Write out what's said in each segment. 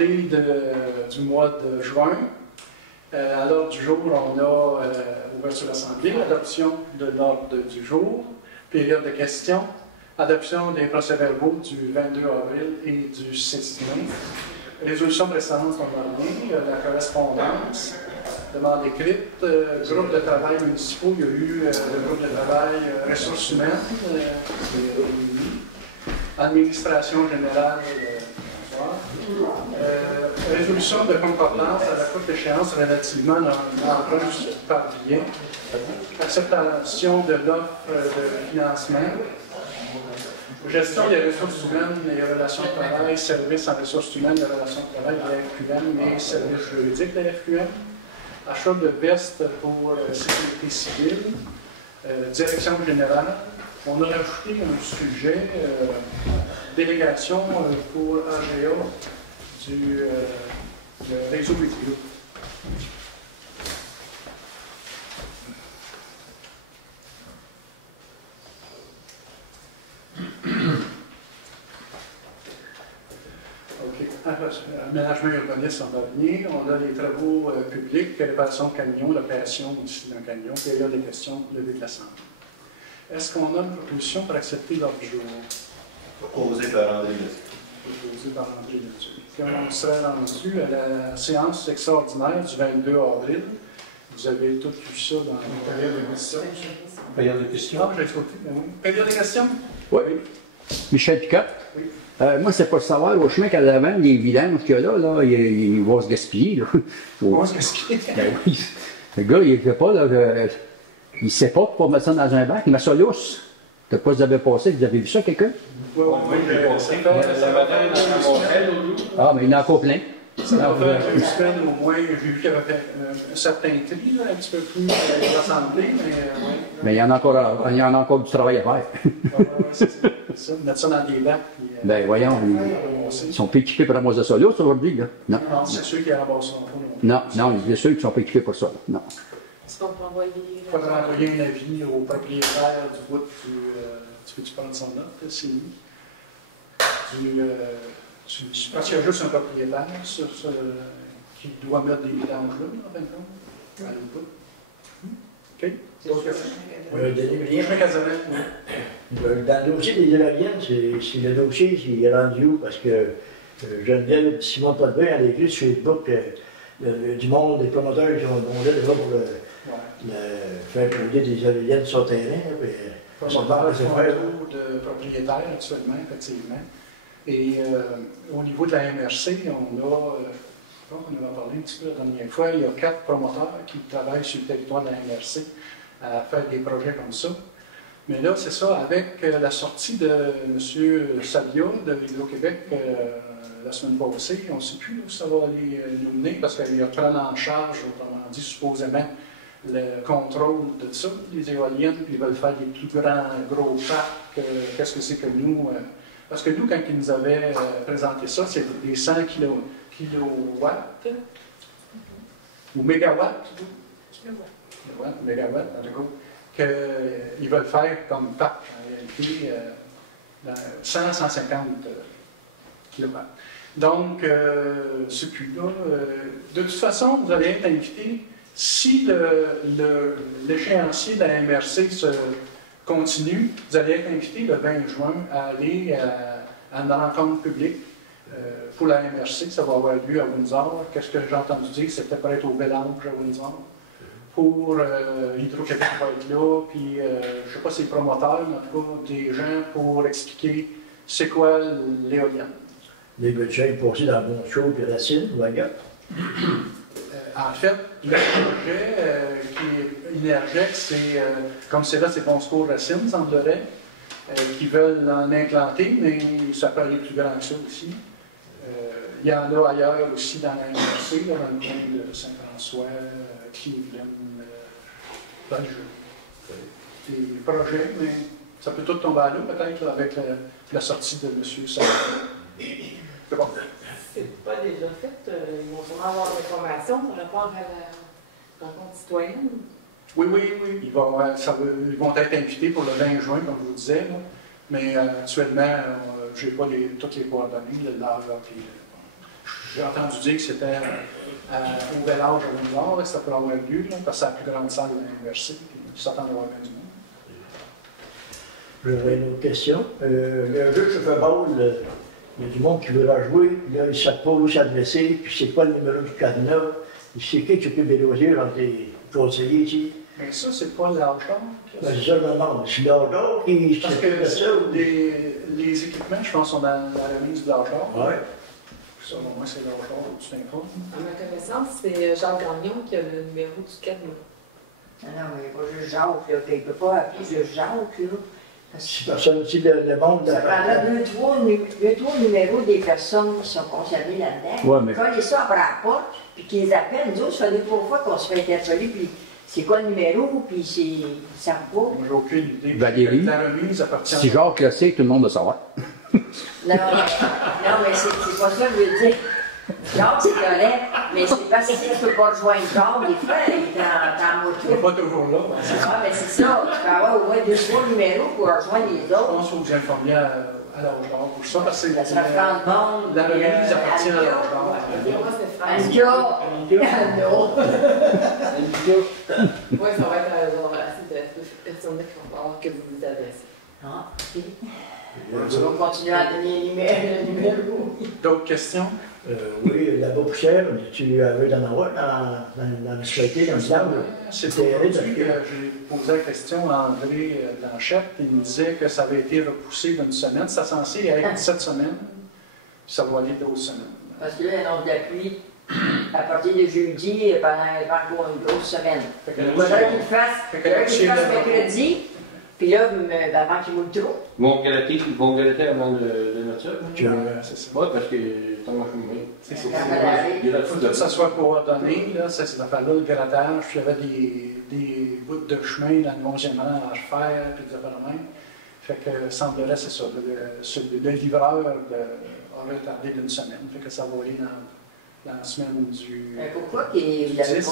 l'Assemblée du mois de juin. À l'ordre du jour, on a ouverture de l'Assemblée, adoption de l'ordre du jour, période de questions, adoption des procès-verbaux du 22 avril et du 6 mai, résolution précédente normalisée, la correspondance, demande écrite, groupe de travail municipaux, il y a eu le groupe de travail ressources humaines, administration générale, résolution de concordance à la courte échéance relativement à l'emprunt par billet, acceptation de l'offre de financement, gestion des ressources humaines et relations de travail, services en ressources humaines et relations de travail de la FQM et services juridiques de la FQM, achat de vestes pour sécurité civile, direction générale. On a rajouté un sujet, délégation pour AGA du réseau Wikilou. Aménagement urbaniste en avenir, on a les travaux publics, réparation de camions, location aussi d'un camion, période des questions, levée de l'Assemblée. Est-ce qu'on a une proposition pour accepter l'ordre du jour? Proposé par André Mathieu. Proposé par André Mathieu. On serait rendu à la séance extraordinaire du 22 avril. Vous avez tout eu ça dans la période de questions. Période de questions? Ah, j'ai sauté, oui. Période de questions? Oui. Michel Picotte. Oui. Moi, c'est pas savoir, au chemin qu'à l'avant, les vidanges qu'il y a là, il va se gaspiller. Là. Il va se gaspiller? Ben oui. Le gars, il ne fait pas, là, il ne sait pas pour mettre ça dans un bac, il met ça lousse. Je ne sais pas si vous avez passé, vous avez vu ça, quelqu'un? Oui, j'ai passé. Ah, mais il y en a encore plein. Ça va faire une semaine au moins, j'ai vu qu'il y avait un certain tri, là, un petit peu plus rassemblé, mais oui. Mais il y en a encore du travail à faire. Oui, c'est ça. Mettre ça dans des bacs. Puis, ben voyons, ils sont pas équipés pour ramasser ça là, aujourd'hui. Là. Non, non, c'est ceux qui ramasseront pas. Non, non, c'est ceux qui ne sont pas équipés pour ça. Là. Non. Est-ce qu'on peut envoyer... Il faudra envoyer un avis au propriétaire du bout tu peux-tu prendre son note, c'est lui? Parce qu'il y a juste un propriétaire qui doit mettre des vidanges là, en fin de compte. À l'autre bout. OK? D'autres questions? Dans le dossier des éoliennes, c'est le dossier qui est rendu où? Parce que Geneviève Simon Potvin a écrit sur Facebook du monde, des promoteurs qui ont demandé de pour faire produire des éoliennes sur terrain. Promoteurs de propriétaires actuellement, effectivement. Et au niveau de la MRC, on en a parlé un petit peu la dernière fois, il y a 4 promoteurs qui travaillent sur le territoire de la MRC à faire des projets comme ça. Mais là, c'est ça, avec la sortie de M. Savia de Hydro-Québec la semaine passée, on ne sait plus où ça va aller nous mener, parce qu'il reprend en charge, autrement dit, supposément, le contrôle de ça, les éoliennes, puis ils veulent faire des plus gros parcs. Qu'est-ce que c'est que nous... parce que nous, quand ils nous avaient présenté ça, c'est des 100 kilowatts, ou mégawatts, mégawatts, en tout cas, qu'ils veulent faire comme parc, en réalité, 100-150 kilowatts. Donc, c'est plus là. De toute façon, vous allez être invité, si l'échéancier de la MRC se continue, vous allez être invité le 20 juin à aller à une rencontre publique pour la MRC. Ça va avoir lieu à Windsor. Qu'est-ce que j'ai entendu dire? C'était pour être au Bélange à Windsor. Pour Hydro-Québec va être là, puis je ne sais pas si c'est promoteur, mais en tout cas des gens pour expliquer c'est quoi l'éolienne. Les budgets passés dans le bon show puis Racine ou Agathe? En fait, le projet qui est énergique, c'est, comme c'est là, c'est Bon Secours Racine, semblerait, qui veulent en implanter, mais ça peut aller plus grand que ça aussi. Il y en a ailleurs aussi dans la MRC, dans le coin de Saint-François, Cleveland, des projets, mais ça peut tout tomber à l'eau peut-être avec la sortie de M. Sarah. C'est bon. C'est pas déjà fait. Ils vont sûrement avoir des informations par rapport à la rencontre citoyenne. Oui. Ils vont être invités pour le 20 juin, comme je vous disais. Là. Mais actuellement, je n'ai pas toutes les coordonnées, l'heure. J'ai entendu dire que c'était au bel âge au Nord, que ça pourrait avoir lieu, là, parce que c'est la plus grande salle de l'université, puis ils s'attendent d'avoir bien du monde. J'aurais une autre question. Le jeu Shuffleball, il y a du monde qui veut la jouer, puis là, ils ne savent pas où s'adresser, puis c'est quoi le numéro du cadenas, puis c'est qui s'occupe des dossiers entre les conseillers ici. Mais ça, c'est pas l'âge d'or. Ben, c'est ça que je me demande. C'est l'âge d'or qui Parce s'occupe de ça que ou les équipements, je pense, sont dans la remise de l'âge d'or. Ouais. Ça, au moins, c'est l'âge d'or, tu t'informes. À ma connaissance, c'est Jacques Gagnon qui a le numéro du cadenas. Non, mais pas juste Jacques, là, qu'il ne peut pas appeler juste Jacques, là. Parce que Si personne aussi, le monde... ça prendra deux, trois numéros des personnes qui sont concernées là-dedans. Ouais, mais- Coller ça après la porte, puis qu'ils les appellent. Nous autres, ça fait 2-3 fois qu'on se fait interpeller, puis c'est quoi le numéro, puis c'est... Ils ne savent pas. Moi, j'ai aucune idée. Valérie, La remise appartient Si Jacques le sait, tout le monde va savoir. Non, mais c'est pas ça que je veux dire. Jacques, c'est correct, mais c'est parce que tu ne peux pas rejoindre Jacques, des fois, il est en Il n'est moto. pas toujours là. Hein, c'est ça. Ah, mais c'est ça. Tu peux avoir au moins 2-3 numéros pour rejoindre les Je autres. pense qu'il faut que vous informiez à l'âge d'or pour ça, parce que Ça sera France Bond. la remise appartient à l'âge d'or. Moi, c'est France. Anka. Oui, ça va être genre, assez de personnes-là qui vont falloir que vous vous adressez. Ah, ok. On va continuer à donner le numéro. D'autres questions? Oui, la poussière, tu avais d'en avoir dans la société, dans le sable. C'est terrible, aujourd'hui que parce j'ai posé la question à André Blanchette. Il me disait que ça avait été repoussé d'une semaine. C'est censé être 7 semaines. Puis ça va aller d'autres semaines. Parce que là, l'annonce de la pluie, à partir de jeudi, pendant encore une grosse semaine. Fait que Il là, faudrait qu'il le fasse, Fait que il faudrait qu'il le là, fasse c'est- mercredi, puis là, avant qu'il moule trop. Ils vont gratter avant de mettre ça. c'est ça. Oui, parce que ça marche bien. C'est Quand elle arrive. Il y a la Il faut foule que de ça soit coordonné, là, cette affaire-là, le grattage, puis il y avait des bouts de chemin dans le 11e rang à faire, puis des affaires de même. Fait que, semblerait, c'est ça, le livreur aurait retardé d'une semaine, fait que ça va aller dans la semaine du... Mais pourquoi qu'ils ne 10.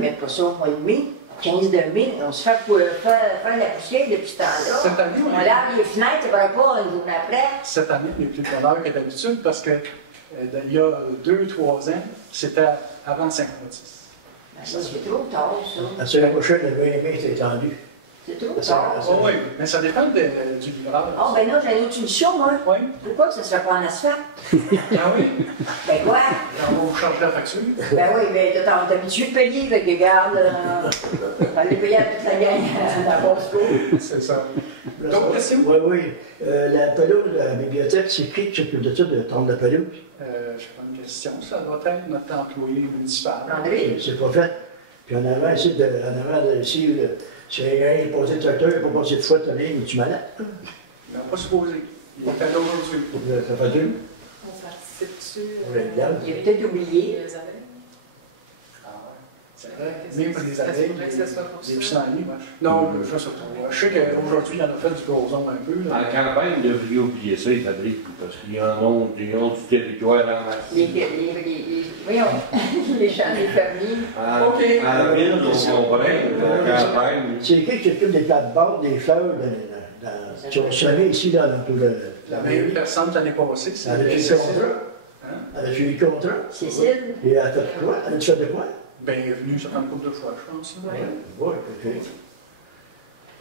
mettent pas ça au mois de mai, 15 de mai? On se fait pour faire la poussière depuis ce temps-là. Cette année, On lave les fenêtres, ça ne va pas une journée après. Cette année, il est plus de bonheur que d'habitude parce que il y a 2-3 ans, c'était avant Saint-Baptiste. Ben, ça, c'est trop tard, ça. La semaine prochaine, le 20 mai, c'est étendu. C'est trop Ça, tard. ça, Oui, mais ça dépend du livreur. Ah, ben non, j'ai une autre solution, moi. Oui. Pourquoi que ça ne se fait pas en asphalte? Ah oui? Ben quoi? On va vous charger la facture. Ben oui, mais t'es habitué de payer, fait que garde, aller payer à toute la gang à la Bosco. C'est ça. D'autres questions? Oui, oui. La pelouse de la bibliothèque, c'est qui s'occupe de ça, de tendre la pelouse? Je pas une question. Ça doit être notre employé municipal. André? C'est pas fait. Puis en avant, ici, ici c'est un qui est posé le tracteur, il n'a pas passé de fois, t'as mais tu malade. Il n'a pas supposé. Il est fait là aujourd'hui. Ça fait deux. On participe-tu? Oui, bien. Il a peut-être oublié. Les abeilles? Ah ouais. C'est vrai. Même pour les abeilles, faudrait que ça soit pour les ça. pissenlits, moi. Non, je sais pas. Je sais qu'aujourd'hui, il en a fait du gazon un peu. En Là. campagne, vous devriez oublier ça, les fabriques, parce qu'ils ont du territoire en masse. Voyons, les gens, les familles. OK. À la ville, on comprend, la campagne. C'est qui s'occupe des plates-bandes, des fleurs, qui ont semé ici, là, dans tout le... La meilleure personne l'année passée, c'est Elle a fait Cécile. le contrat. Hein? Elle a suivi le contrat. Cécile. Et elle a fait quoi? Elle a fait de quoi? Ben, elle est venue certaines couple de fois, je pense. Oui. Oui, ok.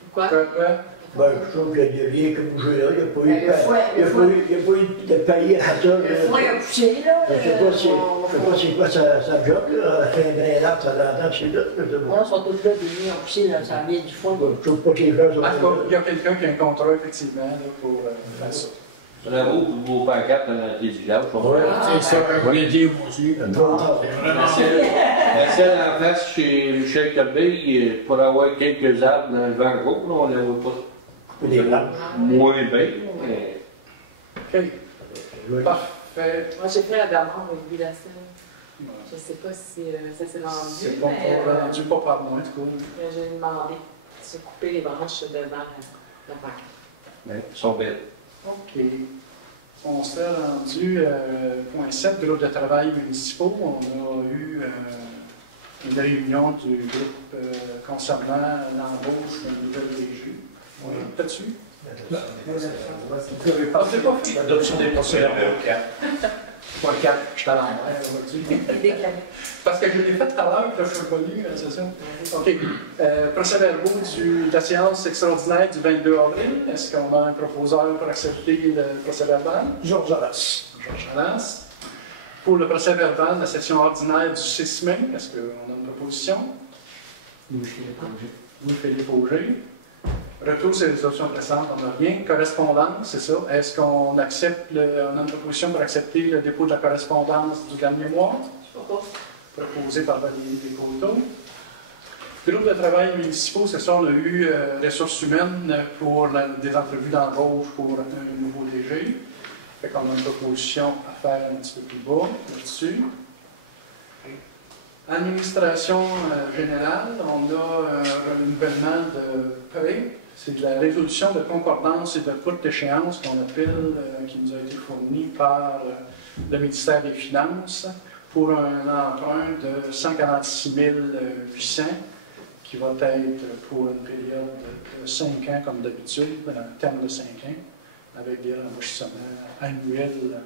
Pourquoi? Quoi? Ben, je trouve qu'il n'y a rien qui a bougé là. Il n'y a pas eu Ben, le foin, il y a pas eu de payer à ça. Le foin a poussé, là. Je ne sais pas c'est quoi sa job, là. Elle fait un brin d'arbre, ça l'entend chez l'autre. Je sais pas. Ils sont tous là, puis ils ont poussé, là, ça vient du foin. Je trouve pas que les gens sont En tout cas, il y a quelqu'un qui a un contrat, effectivement, là, pour faire ça. Bravo pour vos pancartes dans les villages. Ouais, C'est ça que je voulais dire moi aussi. Trop tard. La celle en face chez Michel Corbeil, pour avoir quelques arbres dans le vent gros, là, on ne les voit pas. Des blanches. Moins bien, mais OK. Oui. Parfait. Moi, j'ai fait la demande au Louis Lassalle. Je ne sais pas si ça s'est rendu, C'est pas mais rendu pas par moi, en tout cas. j'ai demandé de se couper les branches devant la pancarte. ils sont belles. OK. On s'est rendu point 7, groupe de travail municipaux. On a eu une réunion du groupe concernant l'embauche de nouvelles DG. Oui, t'as-tu? Ah, c'est pas fait. L'adoption des procédures. Pas 4, je suis à l'envers aujourd'hui. Décalé. Parce que je l'ai fait tout à l'heure, que je suis revenu, c'est ça? OK. Procès-verbaux de la séance extraordinaire du 22 avril. Est-ce qu'on a un proposeur pour accepter le procès-verbal? Georges Arras. Georges Arras. Pour le procès-verbal de la session ordinaire du 6 mai, est-ce qu'on a une proposition? Louis-Philippe Auger. Retour sur les résolutions précédentes, on n'a rien. Correspondance, c'est ça. Est-ce qu'on accepte, on a une proposition pour accepter le dépôt de la correspondance du dernier mois? Proposé par Valérie Descoteaux. Groupe de travail municipaux, c'est ça, on a eu ressources humaines pour des entrevues d'embauche pour un nouveau DG. Fait qu'on a une proposition à faire un petit peu plus bas là-dessus. Administration générale, on a un renouvellement de prêt. C'est de la résolution de concordance et de courte échéance qu'on appelle, qui nous a été fournie par le ministère des Finances pour un emprunt de 146 800 qui va être pour une période de 5 ans comme d'habitude, un terme de 5 ans, avec des remboursements annuels.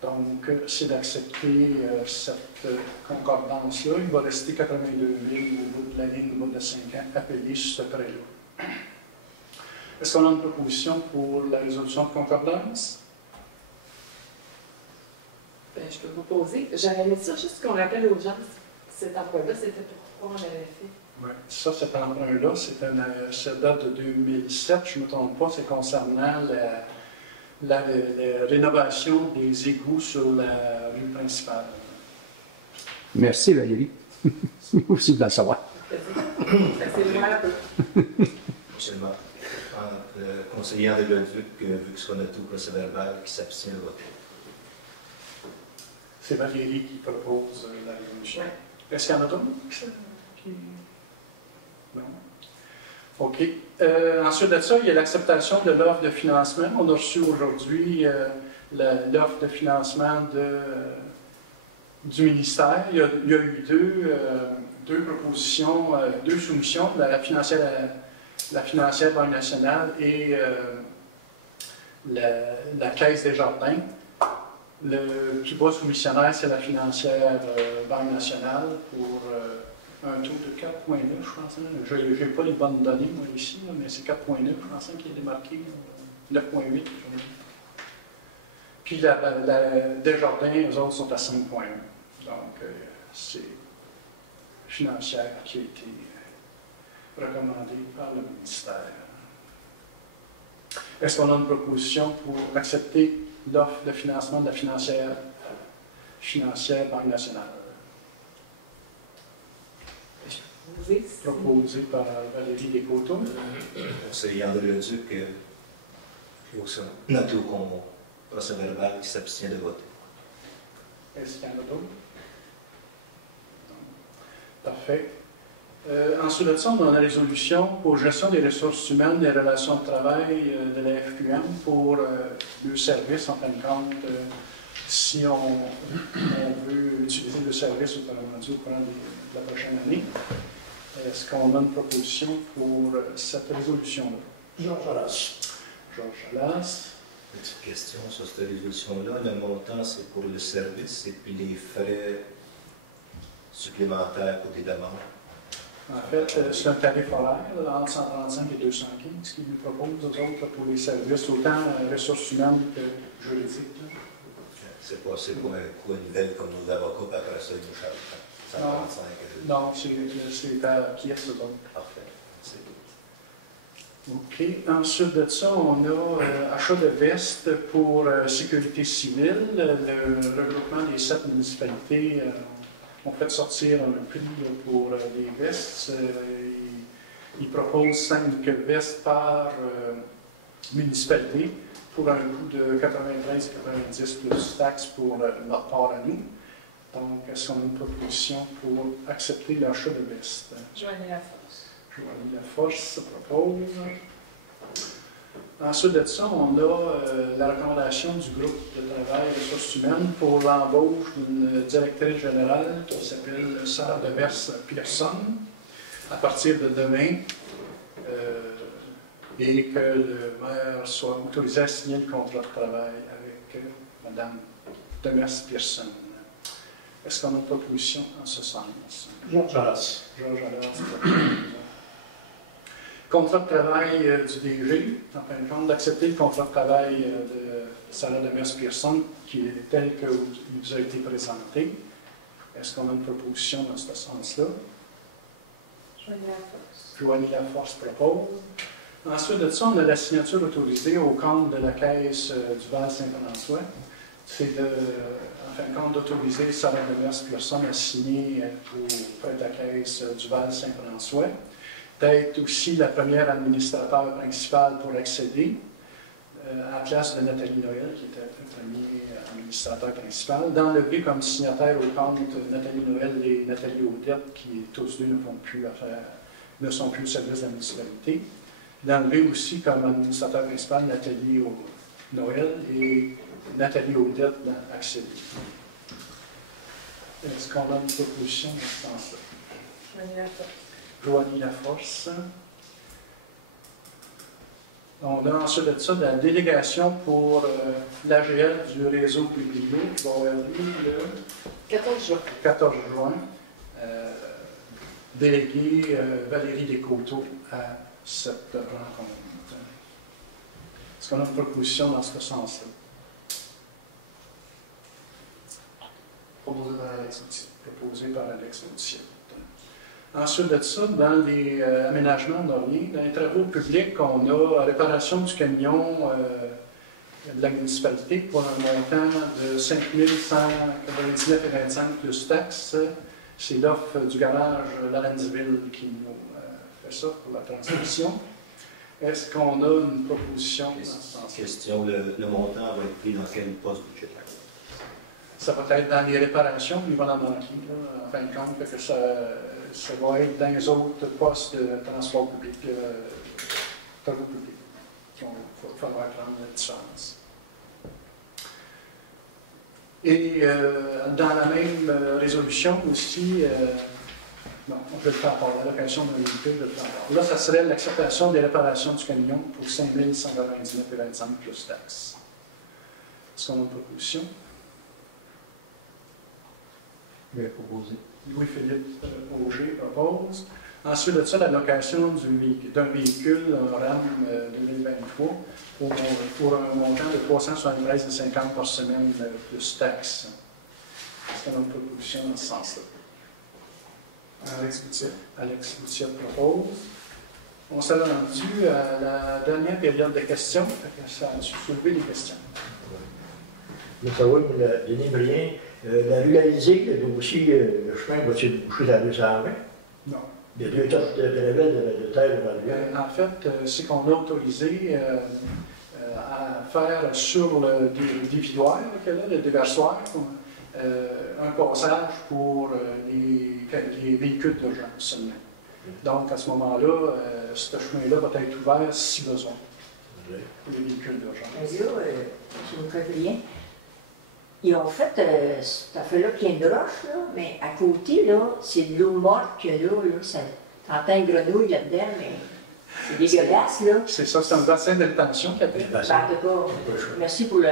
Donc, c'est d'accepter cette concordance-là. Il va rester 82 000 au bout de la ligne, au bout de 5 ans, à payer sur ce prêt-là. Est-ce qu'on a une proposition pour la résolution de concordance? Ben, je peux vous poser. J'aurais aimé ça juste qu'on rappelle aux gens cet emprunt-là, c'était pourquoi on l'avait fait. Oui, ça, cet emprunt-là, ça date de 2007, je ne me trompe pas, c'est concernant la rénovation des égouts sur la rue principale. Merci Valérie. C'est aussi de la savoir. C'est loin un peu. Monsieur le maire, le conseiller André Leduc, vu que ce qu'on a tout procès-verbal, qui s'abstient de voter. C'est Valérie qui propose la résolution. Ouais. Est-ce qu'il y en a d'autres? Non. OK. Ensuite de ça, il y a l'acceptation de l'offre de financement. On a reçu aujourd'hui l'offre de financement du ministère. Il y a eu deux propositions, deux soumissions, la financière Banque nationale et la Caisse des jardins. Le plus bas soumissionnaire, c'est la financière Banque nationale pour un taux de 4,9, je pense. Je n'ai pas les bonnes données, moi, ici, là, mais c'est 4,9, je pense, qui est démarqué. 9,8. Puis Desjardins, eux autres, sont à 5,1. Donc, c'est financière qui a été recommandée par le ministère. Est-ce qu'on a une proposition pour accepter l'offre de financement de la financière Banque nationale? Proposé par Valérie Descoteaux. Conseiller André Leduc, noté au procès-verbal, qui s'abstient de voter. Est-ce qu'il y en a d'autres? Parfait. Ensuite de ça, on a la résolution pour gestion des ressources humaines et des relations de travail de la FQM pour le service, en fin de compte, si on veut utiliser le service autrement dit au courant de la prochaine année. Est-ce qu'on a une proposition pour cette résolution-là? Georges Arras. Georges Arras. Petite question sur cette résolution-là. Le montant, c'est pour le service et puis les frais supplémentaires pour des demandes. En fait, c'est un tarif horaire là, entre 135 et 215 qu'ils nous proposent, aux autres, pour les services, autant ressources humaines que juridiques. C'est pas un coût annuel comme nos avocats, puis après ça, ils nous chargent 135. Non, c'est à pièce, eux autres. Parfait. C'est tout. OK. Ensuite de ça, on a achat de vestes pour sécurité civile. Le regroupement des 7 municipalités ont fait sortir un prix pour les vestes. Ils proposent 5 vestes par municipalité pour un coût de 93,90 plus taxes pour notre part à nous. Donc, est-ce qu'on a une proposition pour accepter l'achat de vestes? Joignez la force. Joignez la force se propose. Ensuite de ça, on a la recommandation du groupe de travail ressources humaines pour l'embauche d'une directrice générale qui s'appelle Sarah Devers-Pearson à partir de demain et que le maire soit autorisé à signer le contrat de travail avec Mme Mme Demers-Pearson. Est-ce qu'on a une proposition en ce sens? Georges Allas. Georges Allas. Contrat de travail du DG, en fin de compte, d'accepter le contrat de travail de Sarah Demers-Pearson qui est tel qu'il vous a été présenté. Est-ce qu'on a une proposition dans ce sens-là? Joanie Laforce propose. Ensuite de ça, on a la signature autorisée au compte de la caisse du Val-Saint-François. C'est en fin de compte d'autoriser Sarah Demers-Pearson à signer auprès de la caisse du Val-Saint-François. D'être aussi la première administrateur principale pour accéder à la place de Nathalie Noël, qui était le premier administrateur principal, d'enlever comme signataire au compte Nathalie Noël et Nathalie Audette, qui tous deux ne sont plus au service de la municipalité, d'enlever aussi comme administrateur principal Nathalie Noël et Nathalie Audette dans accéder. Est-ce qu'on a une proposition dans ce sens-là? Joanie Laforce. On a ensuite de ça de la délégation pour l'AGL du réseau Publio qui va avoir lieu le 14 juin. 14 juin. Délégué Valérie Descoteaux à cette rencontre. Est-ce qu'on a une proposition dans ce sens-là? Proposé par Alex Autier. Ensuite de ça, dans les aménagements d'Ornier, dans les travaux publics, on a réparation du camion de la municipalité pour un montant de 5 199,25 plus taxes. C'est l'offre du garage Laurensville qui nous fait ça pour la transmission. Est-ce qu'on a une proposition dans ce sens? Question, le montant va être pris dans quel poste budgétaire? Ça va être dans les réparations, il va en manquer, là, en fin de compte, que ça va être dans les autres postes de transport public, travaux publics, qu'il va falloir prendre la différence. Et dans la même résolution aussi, non, je vais le faire part, l'allocation de l'unité, je vais le faire part. Là, ça serait l'acceptation des réparations du camion pour 5 199,25 plus taxes. Est-ce qu'on a une proposition? Je vais proposer. Louis-Philippe Auger propose. Ensuite de ça, la location d'un véhicule, un RAM 2023, pour un montant de 373,50 par semaine plus taxes. Est-ce qu'on a une proposition dans ce sens-là? Alex Boutier propose. On s'est rendu à la dernière période de questions. Ça a soulevé des questions. Je veux savoir pour Denis Brien, la ruralisée, le dossier, le chemin va-t-il boucher la 220? Non. Il y a 2 tonnes de terre évaluées. En fait, c'est qu'on a autorisé à faire sur des vidoirs, le déversoir, un passage pour les véhicules d'urgence seulement. Donc, à ce moment-là, ce chemin-là va être ouvert si besoin pour les véhicules d'urgence. Là, si vous me faites rien, ils ont fait cette affaire-là plein de roches, là, mais à côté, là, c'est de l'eau morte qu'il y a là. T'entends une grenouille là-dedans, mais c'est dégueulasse, là. C'est ça, c'est un bassin de rétention qu'il appelle. Merci pour le.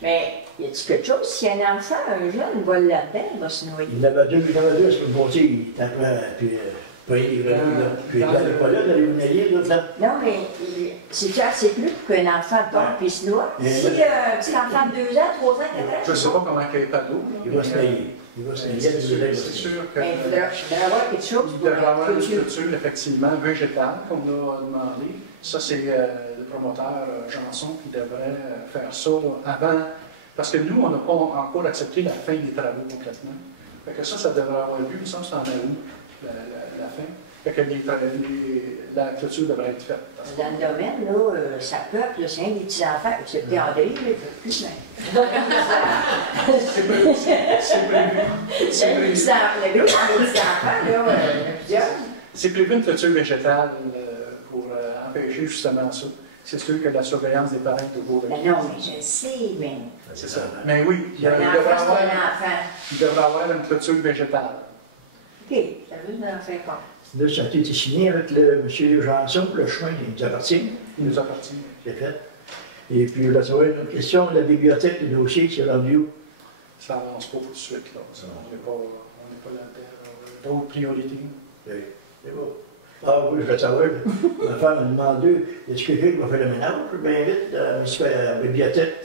Mais y a-t-il quelque chose? Si un enfant, un jeune, vole là-dedans, il va se noyer. Il y en avait deux, c'est le montier, il tapait, puis les grenouilles, là. Puis il n'allait pas là, d'aller vous nailler, l'autre là. Non, mais c'est-tu assez plus pour qu'un enfant tombe et se noie? Si un petit enfant de 2 ans, 3 ans, 4 ans. Je ne sais pas comment il est pas d'eau. Il va se nailler. C'est sûr que. Il devrait avoir quelque chose pour. Il devrait avoir une structure, effectivement, végétale, qu'on a demandé. Ça, c'est le promoteur Janson qui devrait faire ça avant. Parce que nous, on n'a pas encore accepté la fin des travaux complètement. Fait que ça devrait avoir lieu, ça, c'est en août, la fin. Fait que la clôture devrait être faite. Dans le domaine, là, ça peuple, c'est un des petits-enfants. C'est peut-être André, mais plus, mais. C'est prévu. C'est prévu. Le groupe des petits-enfants, là, il y en a plusieurs. C'est prévu une clôture végétale pour empêcher justement ça. C'est sûr que la surveillance des parents est toujours. Ben non, mais je sais, mais. C'est ça. Mais oui, il devrait avoir une clôture végétale. OK, ça veut dire d'en faire quoi? Là, ça a été signé avec M. Janson, le chemin, il nous appartient. Il nous appartient. C'est fait. Et puis, là, ça va être une autre question, la bibliothèque, le dossier, c'est rendu où? Ça avance pas tout de suite, là. On n'est pas là-dedans. D'autres priorités. C'est bon. Ah oui, je vais savoir. Ma femme m'a demandé, est-ce que quelqu'un va faire le ménage bien vite à la bibliothèque?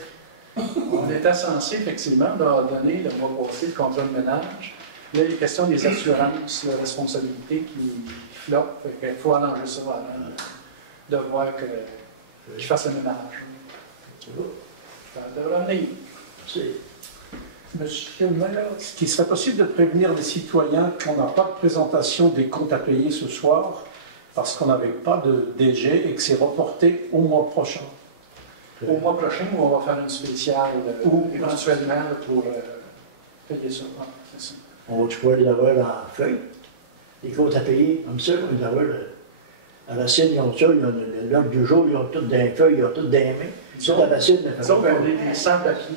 On était censé, effectivement, leur donner le mois passé le contrat de ménage. Là, il est question des assurances, de responsabilités qui flottent. Il faut arranger ça avant de voir qu'ils fassent le ménage. Ça devrait venir. Monsieur le maire, est-ce qu'il serait possible de prévenir les citoyens qu'on n'a pas de présentation des comptes à payer ce soir parce qu'on n'avait pas de DG et que c'est reporté au mois prochain? Au mois prochain, on va faire une spéciale éventuellement pour payer ça. Ah, c'est ça. On va pouvoir les avoir en feuille, les comptes à payer, comme ça, on va avoir à la scène, ils ont ça, ils ont le log du jour, ils ont tout dans les feuilles, ils ont tout dans les mains. Ça, à la scène, on est des sans-papier,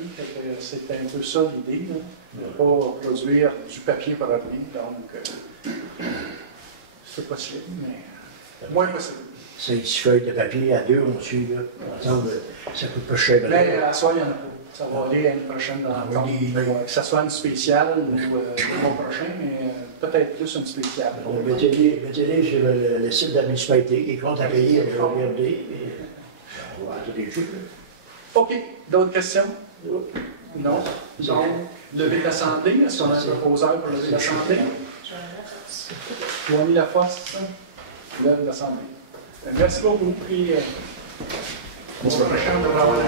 c'est un peu ça l'idée, là. Ne pas produire du papier par après, donc c'est possible, mais moins possible. C'est 10 feuilles de papier à deux, on suit, là. Ensemble, ça coûte pas cher. Mais à soi, il n'y en a pas. Ça va aller l'année prochaine dans le compte. Que ce soit une spéciale ou le mois prochain, mais peut-être plus une spéciale. Mettez-les sur le site de la municipalité, les comptes à payer, on va regarder, et on va tous les trucs. OK. D'autres questions? Non. Donc, lever l'Assemblée, est-ce qu'on a un proposeur pour lever l'Assemblée? Joanie Lafosse, c'est ça? Lève l'Assemblée. Merci beaucoup. Puis, on se prochaine, on va avoir la